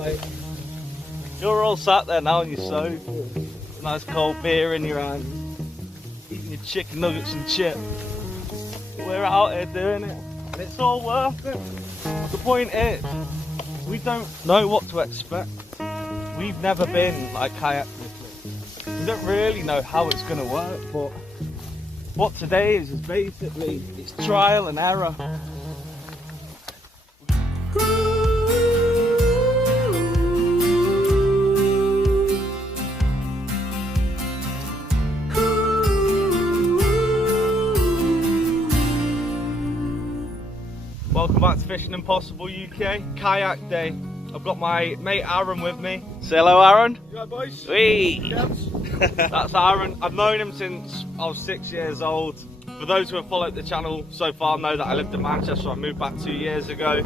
Like, you're all sat there now on your sofa, nice cold beer in your hand, eating your chicken nuggets and chips. We're out here doing it, and it's all worth it. The point is, we don't know what to expect. We've never been like kayak before. We don't really know how it's going to work, but what today is basically, it's trial and error. Welcome back to Fishing Impossible UK, kayak day. I've got my mate Aaron with me. Say hello, Aaron. Yeah, boys. Whee! That's Aaron. I've known him since I was 6 years old. For those who have followed the channel so far know that I lived in Manchester. I moved back 2 years ago.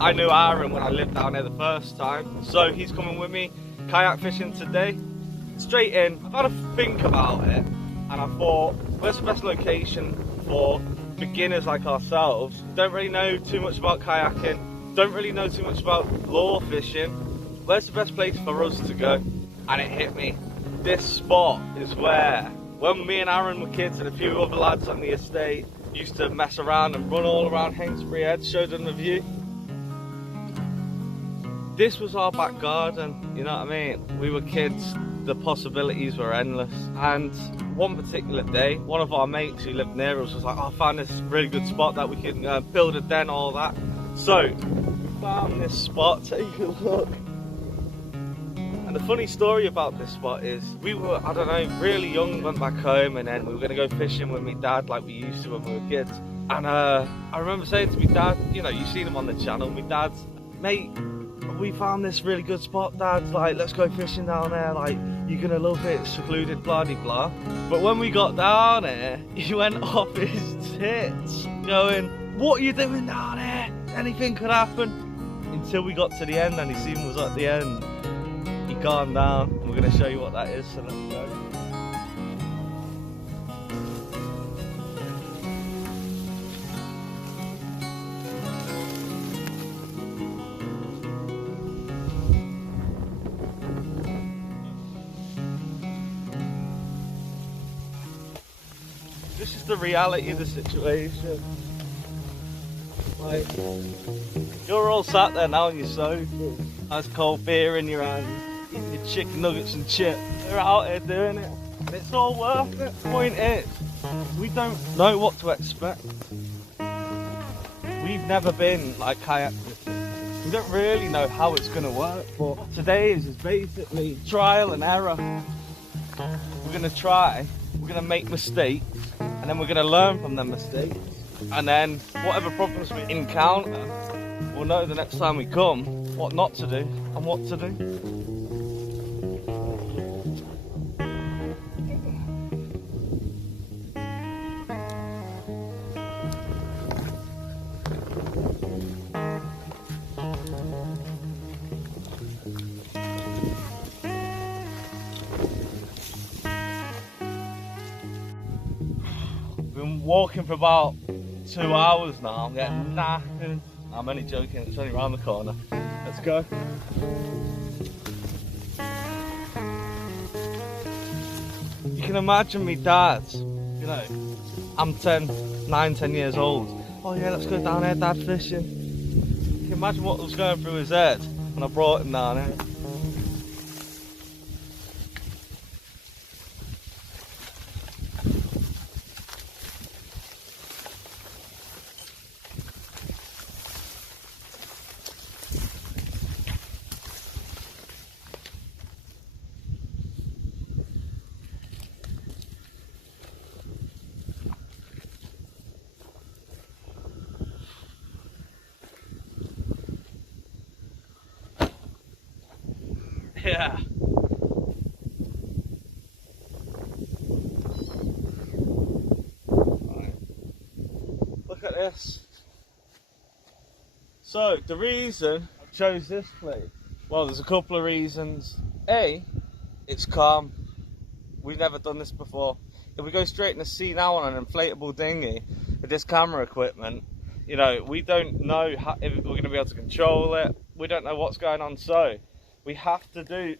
I knew Aaron when I lived down there the first time. So he's coming with me, kayak fishing today. Straight in, I've had a think about it, and I thought, where's the best location for beginners like ourselves? Don't really know too much about kayaking, don't really know too much about lure fishing. Where's the best place for us to go? And it hit me. This spot is where, when me and Aaron were kids and a few other lads on the estate used to mess around and run all around Hainsbury Head, showed them the view. This was our back garden, you know what I mean? We were kids, the possibilities were endless. And one particular day, one of our mates who lived near us was like, oh, I found this really good spot that we can build a den, all that. So, we found this spot, take a look. And the funny story about this spot is, we were, I don't know, really young, went back home, and then we were gonna go fishing with my dad like we used to when we were kids. And I remember saying to my dad, you know, you've seen him on the channel, my dad's, mate, we found this really good spot, Dad, like, let's go fishing down there, like, you're gonna love it, it's secluded, blah de blah. But when we got down there, he went off his tits, going, what are you doing down there? Anything could happen. Until we got to the end and he seen was at the end. He calmed down, and we're gonna show you what that is, so let's go. This is the reality of the situation. Like, you're all sat there now on your sofa, nice cold beer in your hand, eating your chicken nuggets and chips. We're out here doing it, and it's all worth it. The point is, we don't know what to expect. We've never been like kayak before. We don't really know how it's going to work, but today is basically trial and error. We're going to try, we're going to make mistakes, and then we're going to learn from them mistakes. And then whatever problems we encounter, we'll know the next time we come what not to do and what to do. Been walking for about 2 hours now, I'm getting knackered. I'm only joking, it's only around the corner. Let's go. You can imagine me dad, you know, I'm 9, 10 years old. Oh yeah, let's go down here, dad, fishing. You can imagine what was going through his head when I brought him down here. Yeah. Right. Look at this. So the reason I chose this place, well, there's a couple of reasons. A, it's calm. We've never done this before. If we go straight in the sea now on an inflatable dinghy with this camera equipment, you know, we don't know if we're going to be able to control it. We don't know what's going on, so we have to do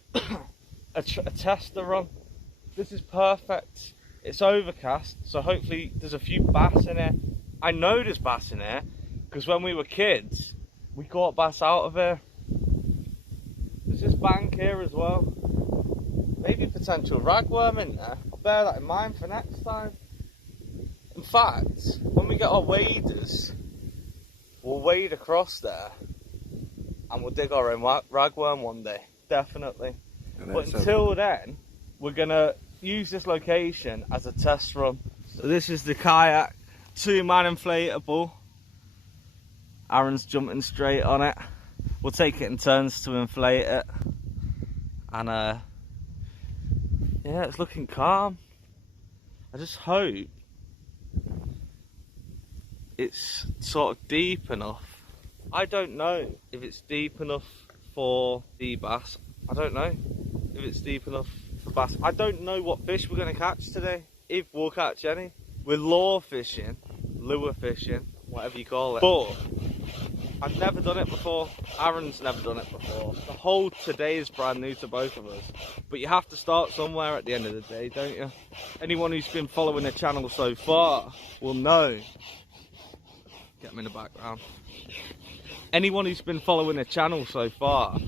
a tester run. This is perfect. It's overcast, so hopefully there's a few bass in here. I know there's bass in here because when we were kids, we caught bass out of here. There's this bank here as well. Maybe potential ragworm in there. I'll bear that in mind for next time. In fact, when we get our waders, we'll wade across there and we'll dig our own ragworm one day, definitely. But until then, we're gonna use this location as a test run. So this is the kayak, 2-man inflatable. Aaron's jumping straight on it. We'll take it in turns to inflate it. And yeah, it's looking calm. I just hope it's sort of deep enough. I don't know if it's deep enough for the bass. I don't know if it's deep enough for bass. I don't know what fish we're going to catch today, if we'll catch any. We're lure fishing, lure fishing, whatever you call it. But I've never done it before. Aaron's never done it before. The whole today is brand new to both of us. But you have to start somewhere at the end of the day, don't you? Anyone who's been following the channel so far will know. Get them in the background. Anyone who's been following the channel so far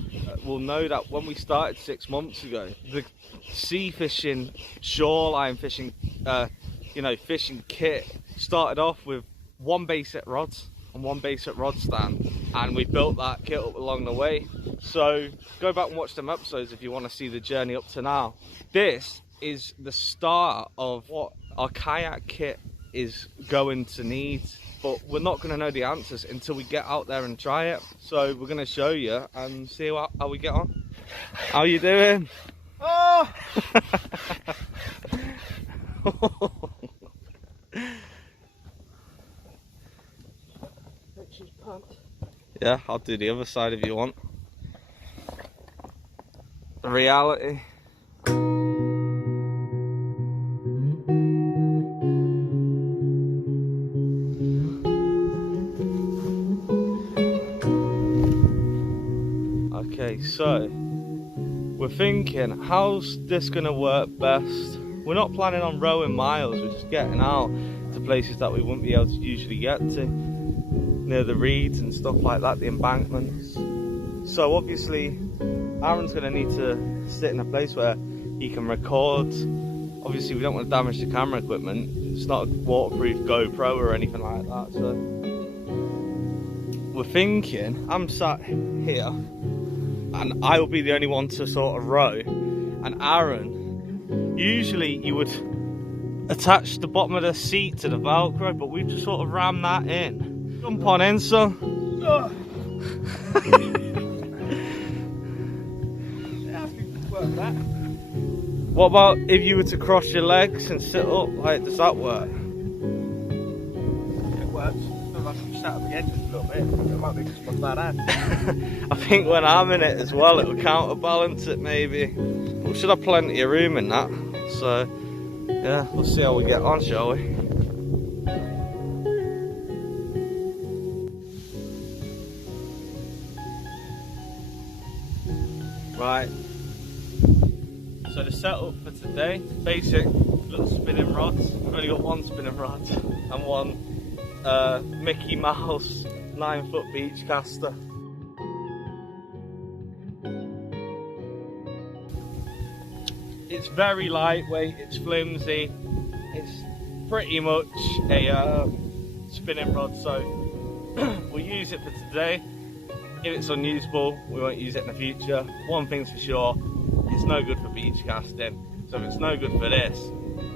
will know that when we started 6 months ago, the sea fishing, shoreline fishing, you know, fishing kit started off with 1 basic rod and 1 basic rod stand, and we built that kit up along the way. So go back and watch them episodes if you want to see the journey up to now. This is the start of what our kayak kit is going to need, but we're not going to know the answers until we get out there and try it. So we're going to show you and see how we get on. How you doing? Oh! Yeah, I'll do the other side if you want. The reality. Okay, so we're thinking, how's this gonna work best? We're not planning on rowing miles, we're just getting out to places that we wouldn't be able to usually get to, near the reeds and stuff like that, the embankments. So obviously Aaron's gonna need to sit in a place where he can record. Obviously we don't want to damage the camera equipment. It's not a waterproof GoPro or anything like that, so we're thinking, I'm sat here and I will be the only one to sort of row, and Aaron, usually you would attach the bottom of the seat to the Velcro, but we've just sort of rammed that in. Jump on in, son. Oh. What about if you were to cross your legs and sit up? Like, does that work? It works. I'm sat up again just a little bit. It might be just my bad hand. I think when I'm in it as well, it will counterbalance it maybe. We should have plenty of room in that. So, yeah, we'll see how we get on, shall we? Right. So the setup for today, basic little spinning rods. We've only got 1 spinning rod and 1 Mickey Mouse 9-foot beach caster. It's very lightweight, it's flimsy, it's pretty much a spinning rod, so we'll use it for today. If it's unusable, we won't use it in the future. One thing's for sure, it's no good for beach casting. So if it's no good for this,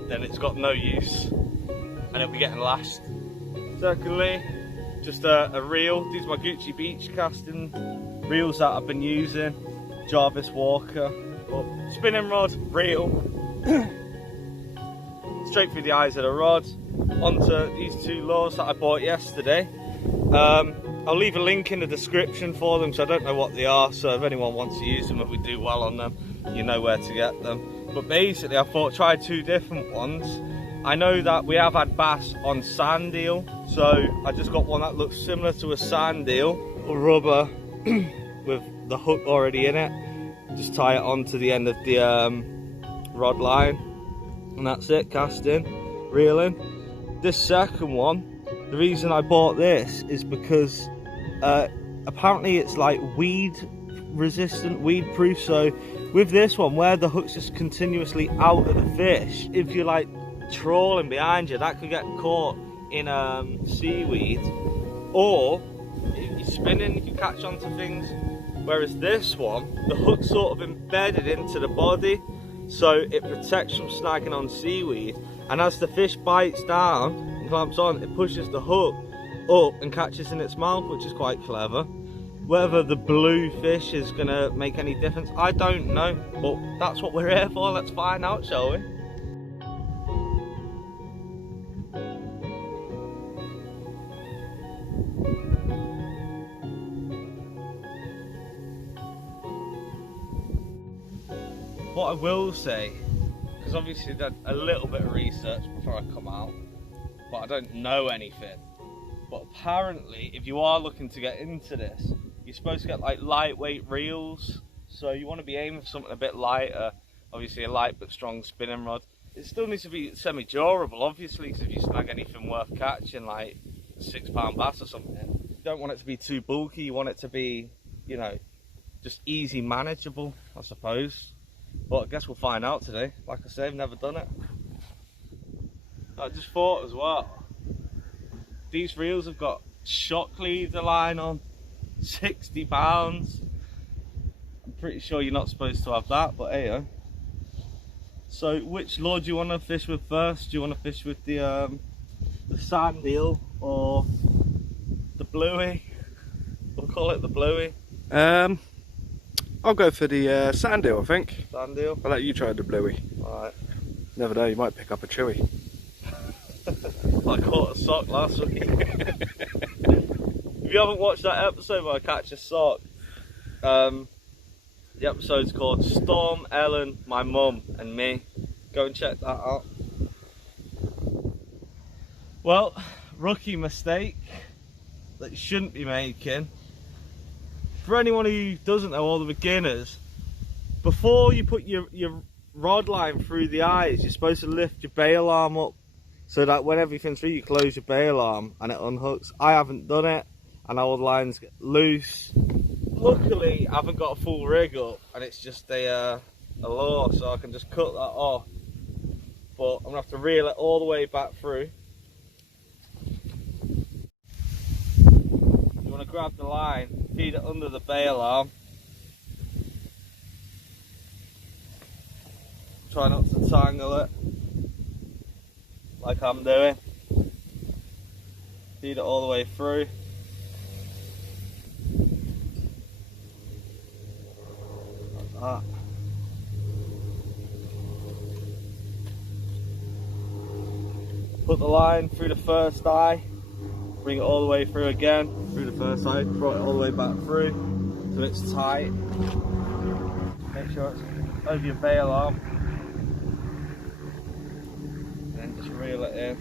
then it's got no use and it'll be getting lashed. Secondly, just a reel. These are my Gucci beach casting reels that I've been using. Jarvis Walker. But spinning rod, reel. Straight through the eyes of the rod. Onto these 2 lures that I bought yesterday. I'll leave a link in the description for them, so I don't know what they are, so if anyone wants to use them, if we do well on them, you know where to get them. But basically I thought try 2 different ones. I know that we have had bass on sand eel, so I just got one that looks similar to a sand eel, rubber with the hook already in it. Just tie it onto the end of the rod line, and that's it. Casting, reeling. This second one, the reason I bought this is because apparently it's like weed resistant, weed proof. So with this one, where the hook's just continuously out of the fish, if you're like trawling behind you, that could get caught in seaweed, or if you're spinning, you can catch onto things. Whereas this one, the hook's sort of embedded into the body, so it protects from snagging on seaweed, and as the fish bites down and clamps on, it pushes the hook up and catches in its mouth, which is quite clever. Whether the blue fish is gonna make any difference, I don't know, but that's what we're here for. Let's find out, shall we? What I will say, because obviously I did a little bit of research before I come out, but I don't know anything. But apparently, if you are looking to get into this, you're supposed to get like lightweight reels. So you want to be aiming for something a bit lighter, obviously a light but strong spinning rod. It still needs to be semi-durable, obviously, because if you snag anything worth catching, like a 6-pound bass or something, you don't want it to be too bulky. You want it to be, you know, just easy manageable, I suppose. But I guess we'll find out today. Like I say, I've never done it. I just thought as well, these reels have got shock leader line on, 60 pounds. I'm pretty sure you're not supposed to have that, but hey, so which lure do you want to fish with first? Do you want to fish with the sand eel or the bluey? We'll call it the bluey. I'll go for the sand eel, I think. Sand eel? I'll let you try the bluey. Alright. Never know, you might pick up a chewy. I caught a sock last week. If you haven't watched that episode where I catch a sock, the episode's called Storm, Ellen, My Mum and Me. Go and check that out. Well, rookie mistake that you shouldn't be making. For anyone who doesn't know, all the beginners, before you put your rod line through the eyes, you're supposed to lift your bail arm up so that when everything's through, you close your bail arm and it unhooks. I haven't done it, and our lines get loose. Luckily, I haven't got a full rig up, and it's just a lure, so I can just cut that off. But I'm gonna have to reel it all the way back through. You want to grab the line, feed it under the bail arm. Try not to tangle it, like I'm doing. Feed it all the way through. Like that. Put the line through the first eye, bring it all the way through again, through the first eye, brought it all the way back through, so it's tight. Make sure it's over your bail arm. And then just reel it in.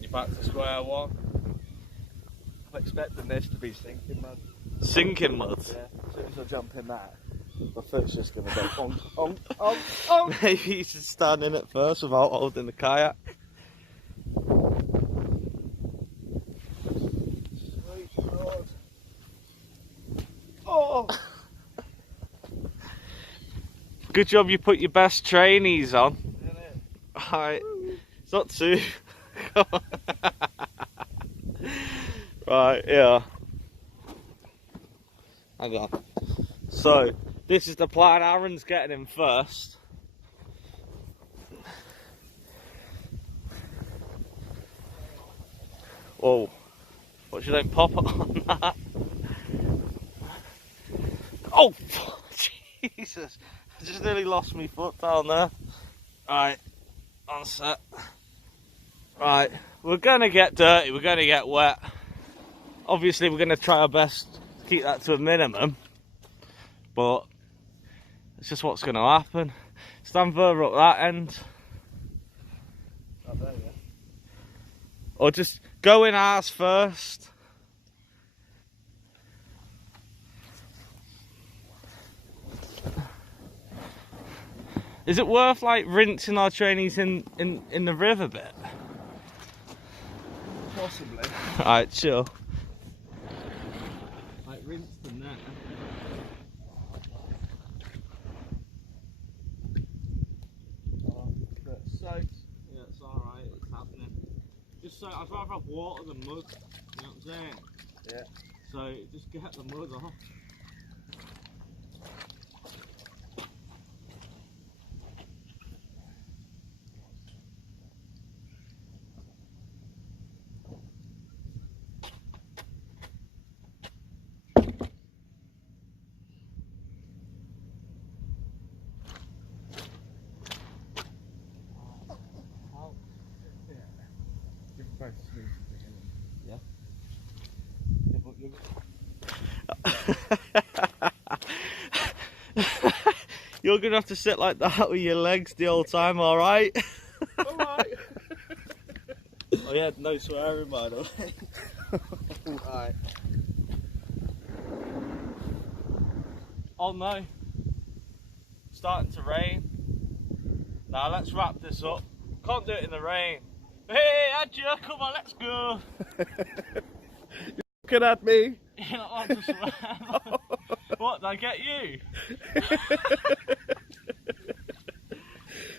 You're back to square one. I'm expecting this to be sinking mud. Sinking mud? Yeah, as soon as I jump in that, my foot's just going to go onk, onk, onk, onk. Maybe you should stand in it first without holding the kayak. Sweet God. Oh! Good job you put your best trainees on. Isn't it? Alright, it's not too... Right, yeah. Hang on. So, this is the plan. Aaron's getting him first. Whoa. Watch you don't pop it on that. Oh, Jesus. I just nearly lost my foot down there. Right, on set. Right, we're going to get dirty, we're going to get wet. Obviously, we're going to try our best to keep that to a minimum. But It's just what's going to happen. Stand further up that end. Oh, there you go. Or just go in ours first. Is it worth like rinsing our trainees in the river bit? Possibly. Alright, chill. Like rinse them there. Soaked. Yeah, it's alright, it's happening. Just so I'd rather have water than mud, you know what I'm saying? Yeah. So just get the mud off. Yeah. You're gonna have to sit like that with your legs the whole time, alright? Alright. Oh yeah, no swearing by the way. Alright. Oh no. Starting to rain. Now let's wrap this up. Can't do it in the rain. Hey, Adja, come on, let's go. You're looking at me. You're not allowed to swear. What, did I get you?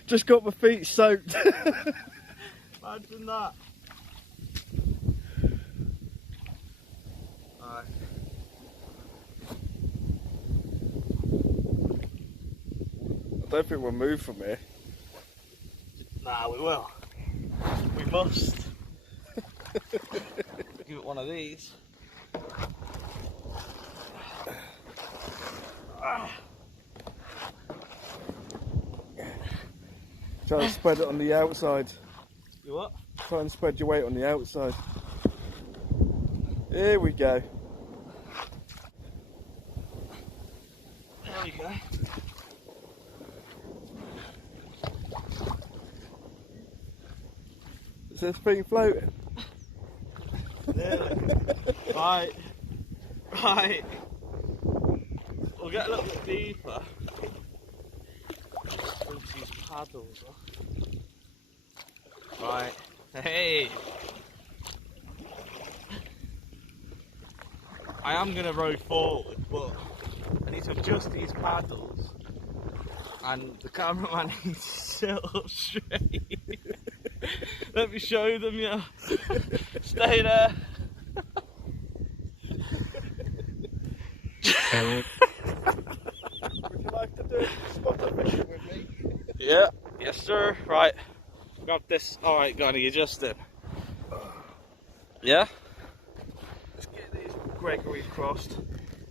Just got my feet soaked. Imagine that. Alright. I don't think we'll move from here. Nah, we will. We must. Give it one of these. Try and spread it on the outside. You what? Try and spread your weight on the outside. Here we go. There we go. Is this thing floating? Right. Right. We'll get a little bit deeper. Rinse these paddles off. Right. Hey. I am going to row forward, but I need to adjust these paddles. And the cameraman needs to sit up straight. Let me show them, yeah. Stay there. Would you like to do spotter fishing with me? Yeah, yes sir. Right, grab this. Alright, Gunny, adjust it. Yeah? Let's get these Gregory's crossed.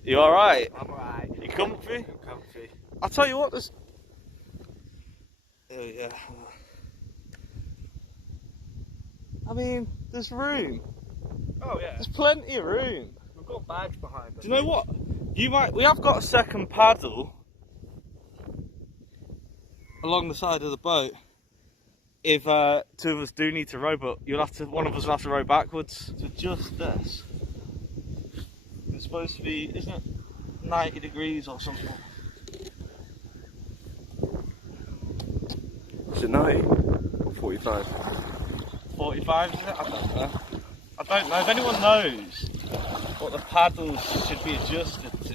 You alright? I'm alright. You comfy? I'm comfy. I'll tell you what, there's... Oh yeah. I mean, there's room. Oh yeah. There's plenty of room. We've got bags behind us. Do you know what? We have got a second paddle along the side of the boat. If two of us do need to row, but one of us will have to row backwards to adjust this. It's supposed to be, isn't it 90 degrees or something? Is it 90 or 45? 45 is it? I don't know. I don't know. If anyone knows what the paddles should be adjusted to,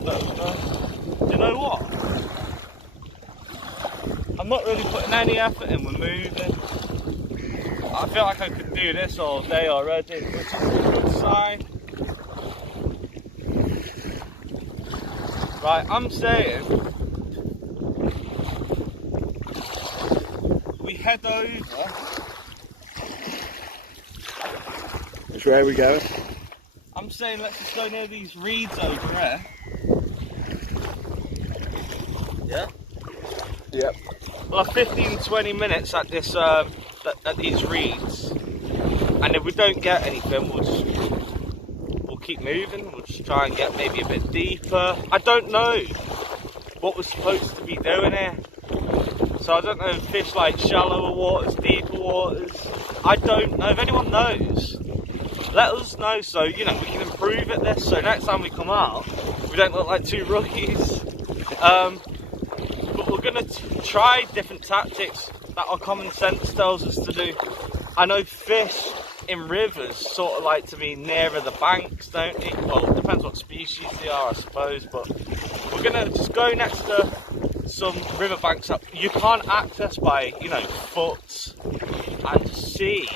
let us know. Do you know what? I'm not really putting any effort in with moving. I feel like I could do this all day already, which is a good sign. Right, I'm saying we head over. Which way are we going? I'm saying let's just go near these reeds over there. Yeah? Yep. We'll have 15-20 minutes at this at these reeds, and if we don't get anything, we'll keep moving. We'll just try and get maybe a bit deeper. I don't know. what we're supposed to be doing here. So I don't know if fish like shallower waters, deeper waters. I don't know. If anyone knows, let us know so, you know, we can improve at this. So next time we come out, we don't look like two rookies. But we're going to try different tactics that our common sense tells us to do. I know fish in rivers sort of like to be nearer the banks, don't they? Well, it depends what species they are, I suppose, but we're going to just go next to some riverbanks that you can't access by, you know, foot, and see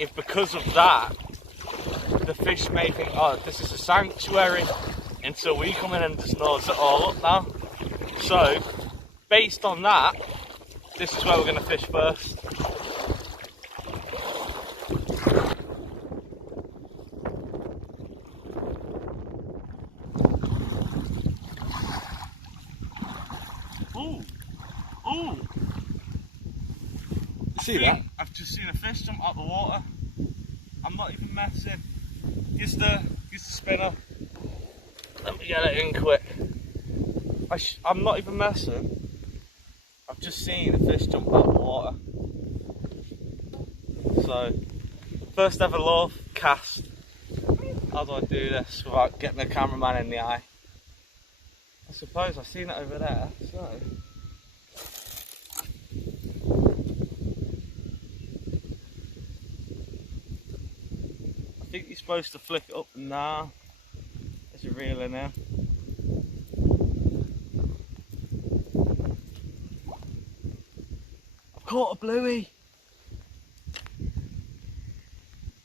if because of that the fish may think, oh, this is a sanctuary, until we come in and just nose it all up now. So based on that, this is where we're going to fish first. Ooh, ooh! See that? I've just seen a fish jump out the water. I'm not even messing. Here's the spinner. Let me get it in quick. I'm not even messing. I've just seen a fish jump out the water. So, first ever love cast. How do I do this without getting the cameraman in the eye? I suppose I've seen it over there, so. I think you're supposed to flick it up now. There's a reel in there. I've caught a bluey. Do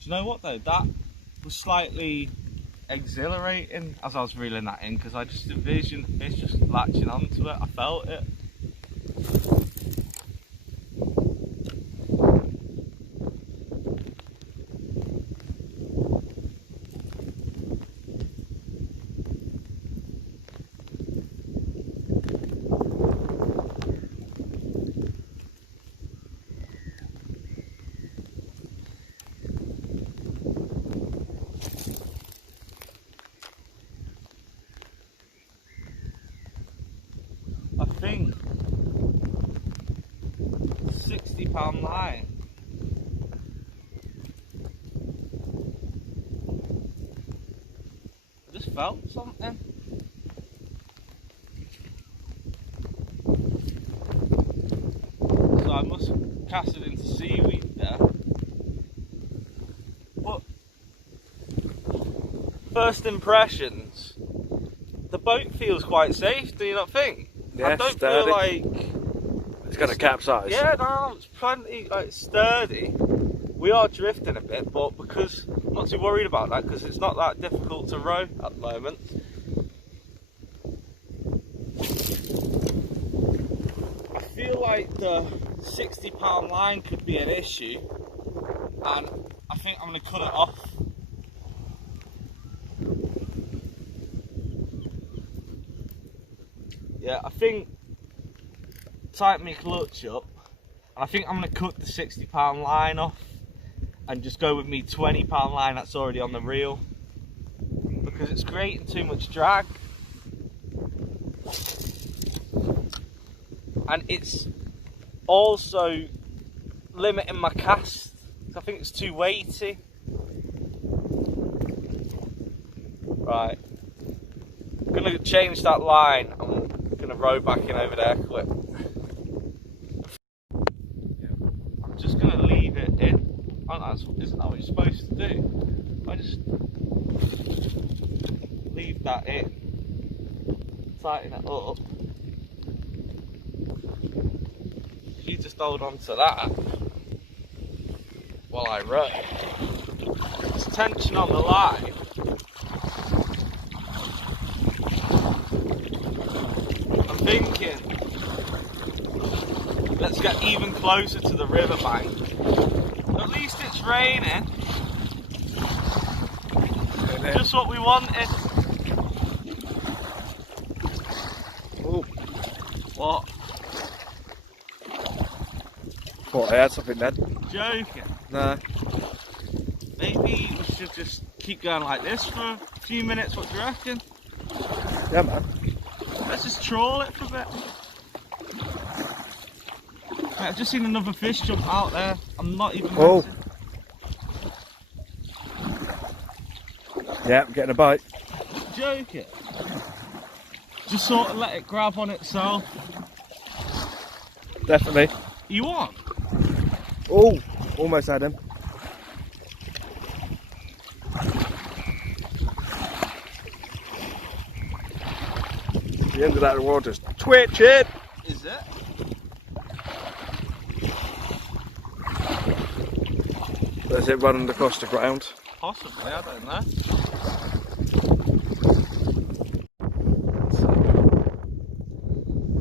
you know what though? That was slightly exhilarating as I was reeling that in, because I just envisioned the fish just latching onto it. I felt it. I think £60 line. I just felt something. So I must have cast it into seaweed there. But first impressions, the boat feels quite safe, do you not think? Yeah, I don't sturdy. feel like It's going to capsize. Yeah, no, it's plenty like sturdy. We are drifting a bit, but because I'm not too worried about that, because it's not that difficult to row at the moment. I feel like the £60 line could be an issue, and I think I'm going to cut it off. Yeah, I think tighten my clutch up, and I think I'm going to cut the £60 line off and just go with me £20 line that's already on the reel, because it's creating too much drag and it's also limiting my cast. I think it's too weighty. Right, I'm going to change that line. I'm going to row back in over there quick. I'm just going to leave it in. Oh, isn't that what you're supposed to do? I just leave that in, tighten it up. You just hold on to that while I row. There's tension on the line. I'm thinking, let's get even closer to the riverbank. At least it's raining. Just what we wanted. Oh. What? Thought I had something then. Joking? No. Maybe we should just keep going like this for a few minutes, what do you reckon? Yeah, man. Let's just trawl it for a bit. Right, I've just seen another fish jump out there. I'm not even messing. Yeah, I'm getting a bite. Joking. Just sort of let it grab on itself. Definitely. You want? Oh, almost had him. The end of that water's twitching. Is it? There's it running across the ground. Possibly, I don't know.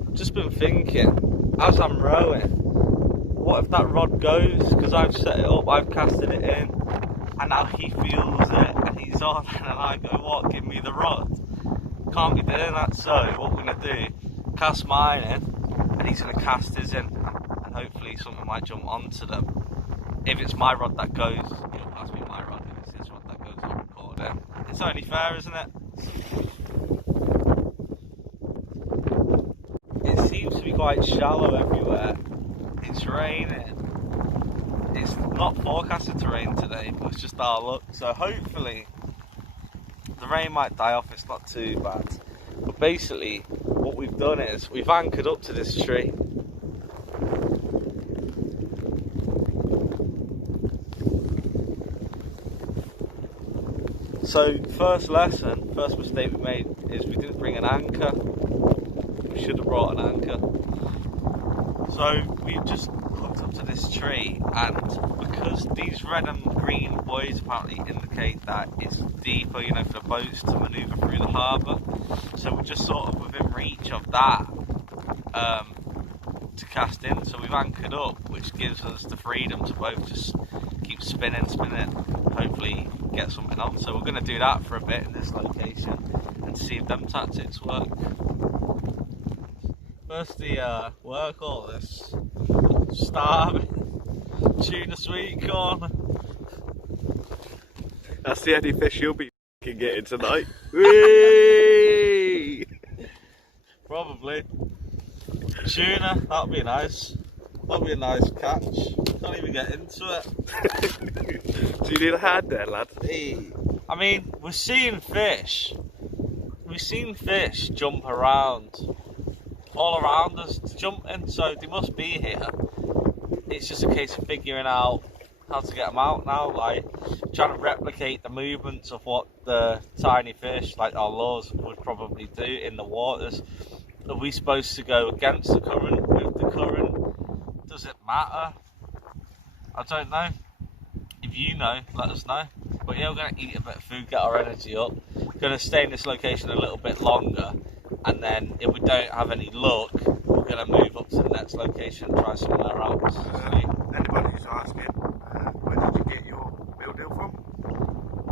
I've just been thinking, as I'm rowing, what if that rod goes? Because I've set it up, I've casted it in, and now he feels it, and he's on, and I go, what, give me the rod? Can't be doing that, so what we're going to do, cast mine in, and he's going to cast his in, and hopefully something might jump onto them. If it's my rod that goes, he'll pass me my rod. If it's his rod that goes, I'll record it. It's only fair, isn't it? It seems to be quite shallow everywhere. It's raining. It's not forecasted to rain today, but it's just our luck. So hopefully the rain might die off, it's not too bad. But basically what we've done is we've anchored up to this tree. So first mistake we made is we didn't bring an anchor. We should have brought an anchor. So we've just hooked up to this tree, and because these red and green buoys apparently indicate that it's deeper, you know, for the boats to manoeuvre through the harbour. So we're just sort of within reach of that to cast in. So we've anchored up, which gives us the freedom to both just keep spinning, hopefully get something on. So we're going to do that for a bit in this location and see if them tactics work. First the work all this starving tuna sweet corn. That's the only fish you'll be getting tonight. Whee! Probably. Tuna, that'll be nice. That'll be a nice catch. Can't even get into it. Do you need a hand there, lad? I mean, we're seeing fish. We've seen fish jump around, all around us, jumping, so they must be here. It's just a case of figuring out how to get them out now, like trying to replicate the movements of what the tiny fish, like our lures, would probably do in the waters. Are we supposed to go against the current, with the current? Does it matter? I don't know. If you know, let us know. But yeah, we're going to eat a bit of food, get our energy up. We're going to stay in this location a little bit longer, and then if we don't have any luck, we're going to move up to the next location and try somewhere else. Anybody who's asking, where did you get your meal deal from?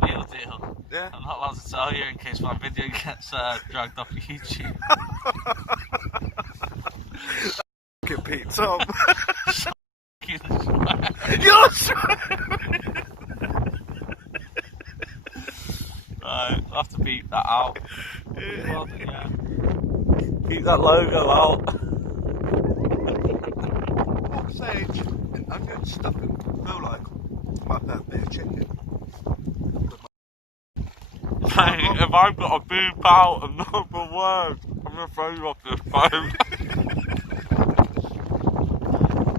Meal deal? Yeah. I'm not allowed to tell you in case my video gets dragged off YouTube. Fucking Pete Tom. You're swearing! Right, I'll have to beep that out. Well, yeah. Keep that logo out. What stage? I'm getting stuck and feel like might have a bit of chicken. Mate, if I've got a beep out another word, I'm gonna throw you off this phone.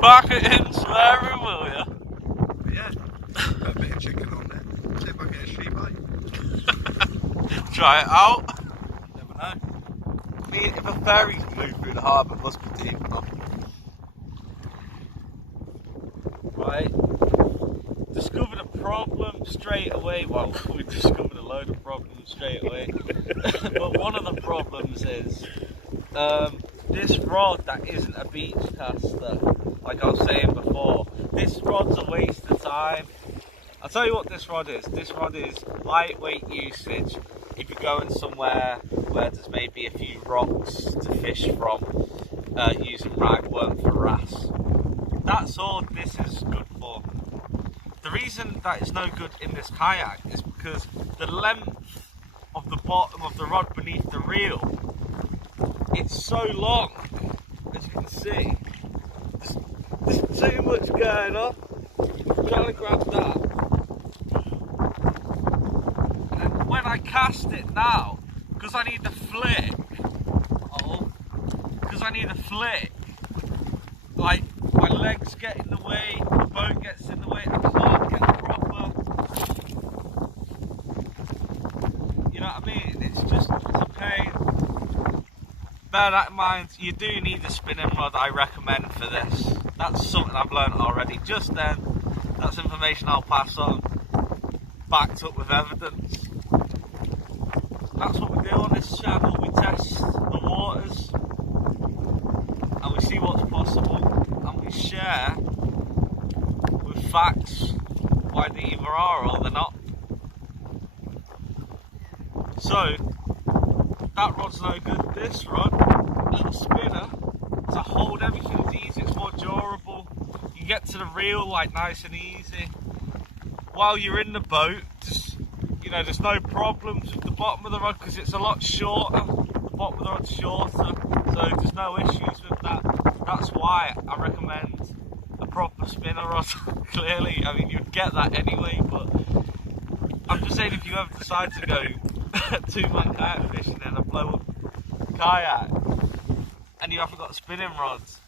Back it in swearing, will ya? Yeah, a bit of chicken on there. See if I get a sheep eye. Try it out. Never know. I mean, if a ferry can move through the harbour, it must be deep enough. Right. Discovered a problem straight away. Well, we discovered a load of problems straight away. But one of the problems is this rod that isn't a beach caster, like I was saying before. This rod's a waste of time. I'll tell you what this rod is. This rod is lightweight usage. If you're going somewhere where there's maybe a few rocks to fish from, using ragworm for wrasse. That's all this is good for. The reason that it's no good in this kayak is because the length of the bottom of the rod beneath the reel it's so long, as you can see. There's too much going on. I'm trying to grab that. And when I cast it now, because I need the flick, like my legs get in the way, the boat gets in the way, I can't get proper. You know what I mean? It's a pain. Bear that in mind, you do need a spinning rod, I recommend, for this. That's something I've learned already. Just then, that's information I'll pass on, backed up with evidence. That's what we do on this channel. We test the waters and we see what's possible, and we share with facts why they either are or they're not. So that rod's no good. This rod, little spinner, to hold everything's easy, it's more durable. You get to the reel like nice and easy. While you're in the boat, just, you know, there's no problems with the bottom of the rod because it's a lot shorter. The bottom of the rod's shorter, so there's no issues with that. That's why I recommend a proper spinner rod. Clearly, I mean, you'd get that anyway, but I'm just saying, if you ever decide to go two-man kayak fishing in a blow-up kayak and you haven't got spinning rods,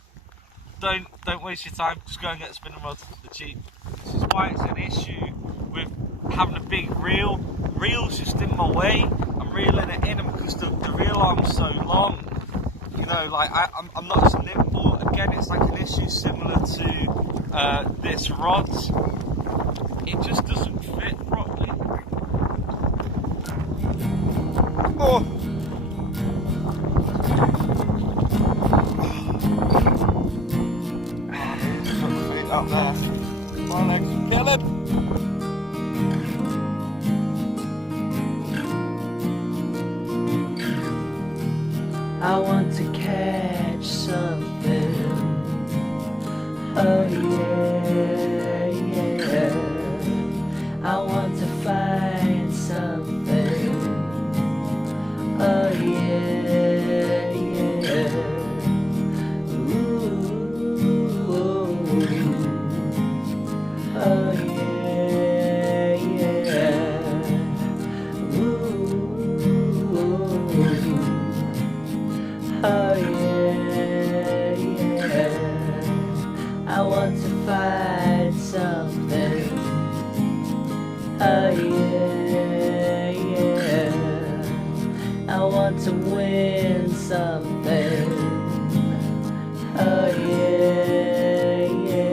don't waste your time. Just go and get a spinning rod for cheap. This is why it's an issue with having a big reel. Reel's just in my way. I'm reeling it in, and because the reel arm's so long, you know, like I'm not as nimble. Again, it's like an issue similar to this rod. It just doesn't fit properly. Oh. Up there. My legs are killing. I want to catch something. Oh yeah, yeah. I want to find something. Oh yeah, yeah. Oh yeah, yeah. Oh yeah, yeah. I want to find something. Oh yeah, yeah. I want to win something. Oh yeah, yeah.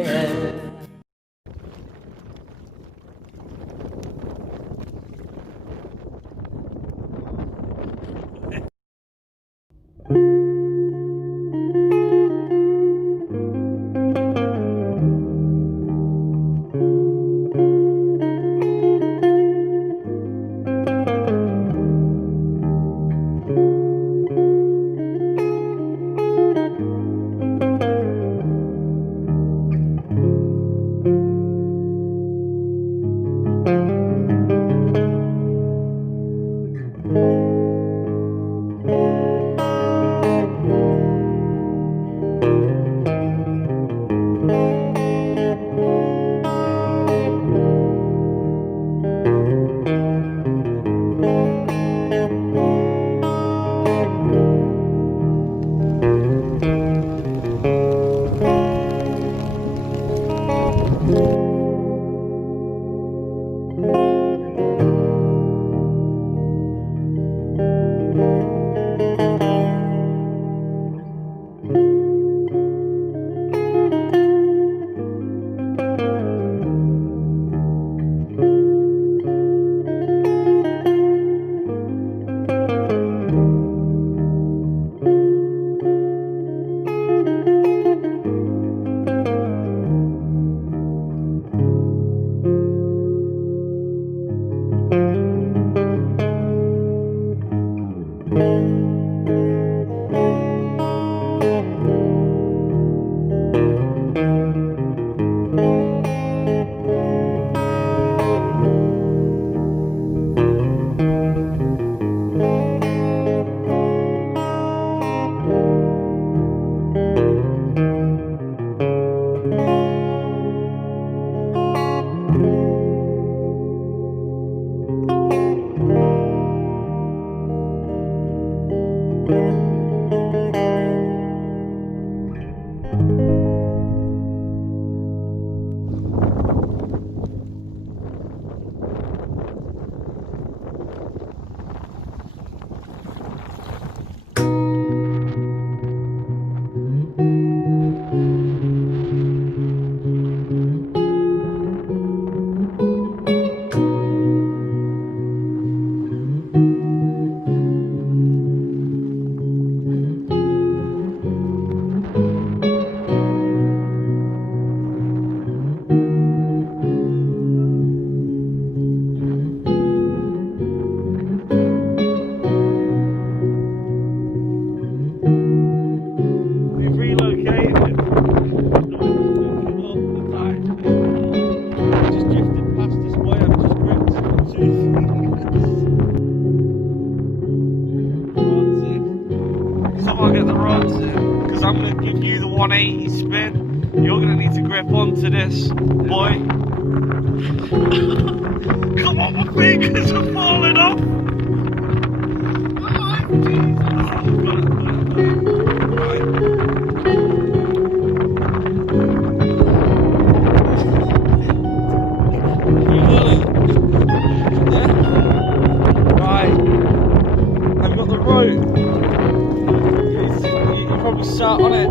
spin. You're going to need to grip onto this, boy. Come on, my fingers are falling off. Sat on it.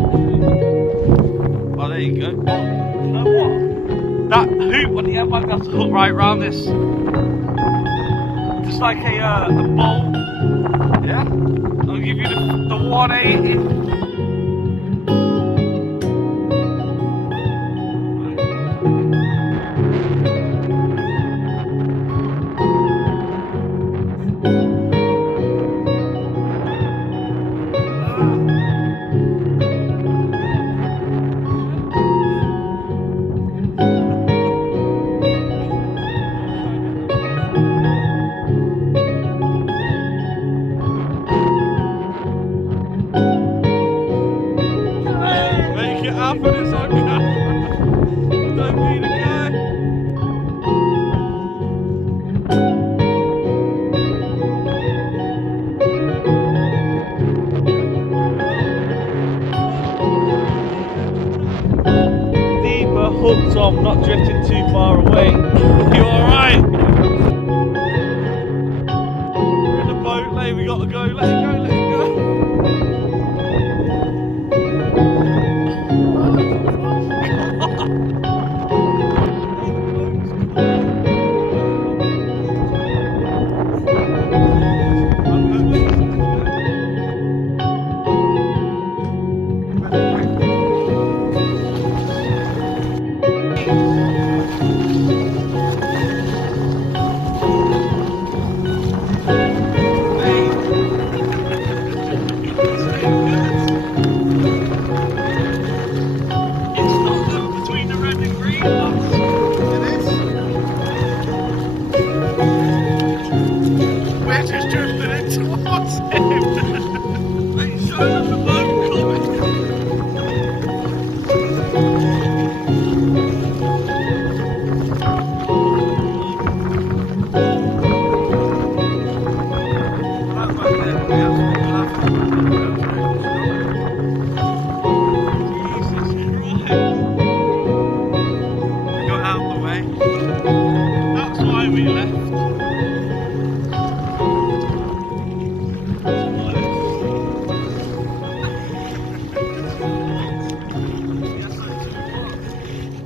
Oh, there you go. Oh, you know what? That hoop on the end might have to hook right round this. Just like a bowl. Yeah? I'll give you the 180. Hooked, so I'm not drifting too far away. You alright? We're in the boat, Lee, we gotta go, let it go, let it go.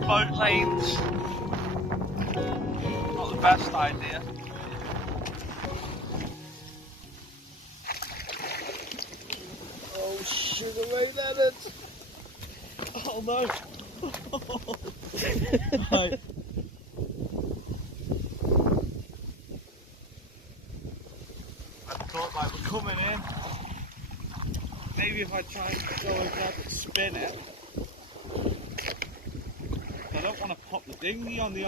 Boat lanes, not the best idea. Oh, sugar ray lemons! Oh no! Right. I thought like we're coming in. Maybe if I try and go over there and spin it. I don't want to pop the dinghy on the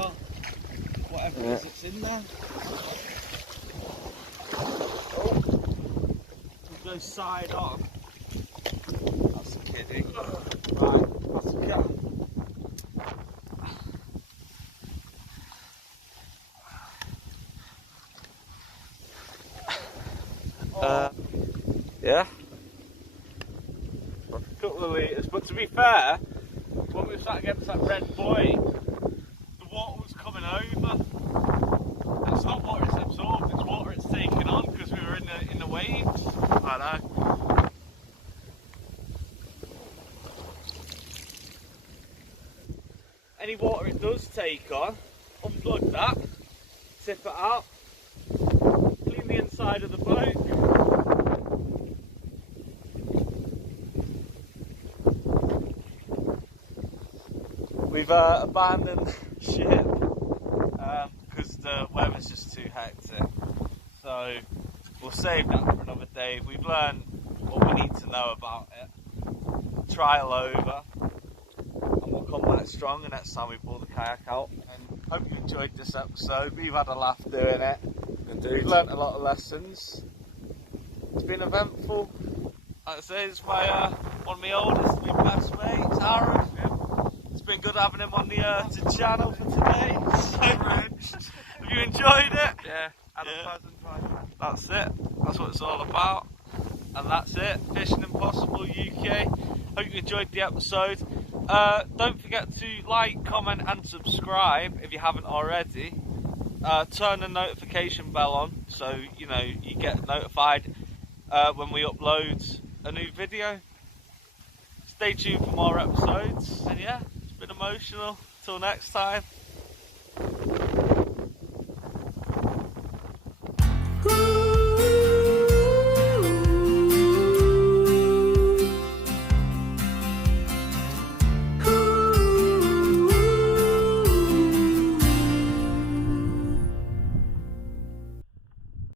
whatever it is that's in there. Oh. We'll go side on. That's a kiddie. Right, that's a cat. Yeah. A couple of litres, but to be fair, when we sat against that red buoy, the water was coming over. And it's not water it's absorbed, it's water it's taken on because we were in the waves. I know. Any water it does take on, unplug that, tip it out, clean the inside of the boat. We've abandoned ship because the weather's just too hectic. So we'll save that for another day. We've learned what we need to know about it. Trial over. And we'll come back stronger next time we pull the kayak out. And hope you enjoyed this episode. We've had a laugh doing it. Indeed. We've learnt a lot of lessons. It's been eventful. Like I say, it's my one of my oldest, my best mates, Aaron. been good having him on the channel for today. So, have you enjoyed it? Yeah, and a pleasant time. That's it. That's what it's all about. And that's it. Fishing Impossible UK. Hope you enjoyed the episode. Don't forget to like, comment and subscribe if you haven't already. Turn the notification bell on so you know you get notified when we upload a new video. Stay tuned for more episodes. And yeah, it's been emotional. Till next time.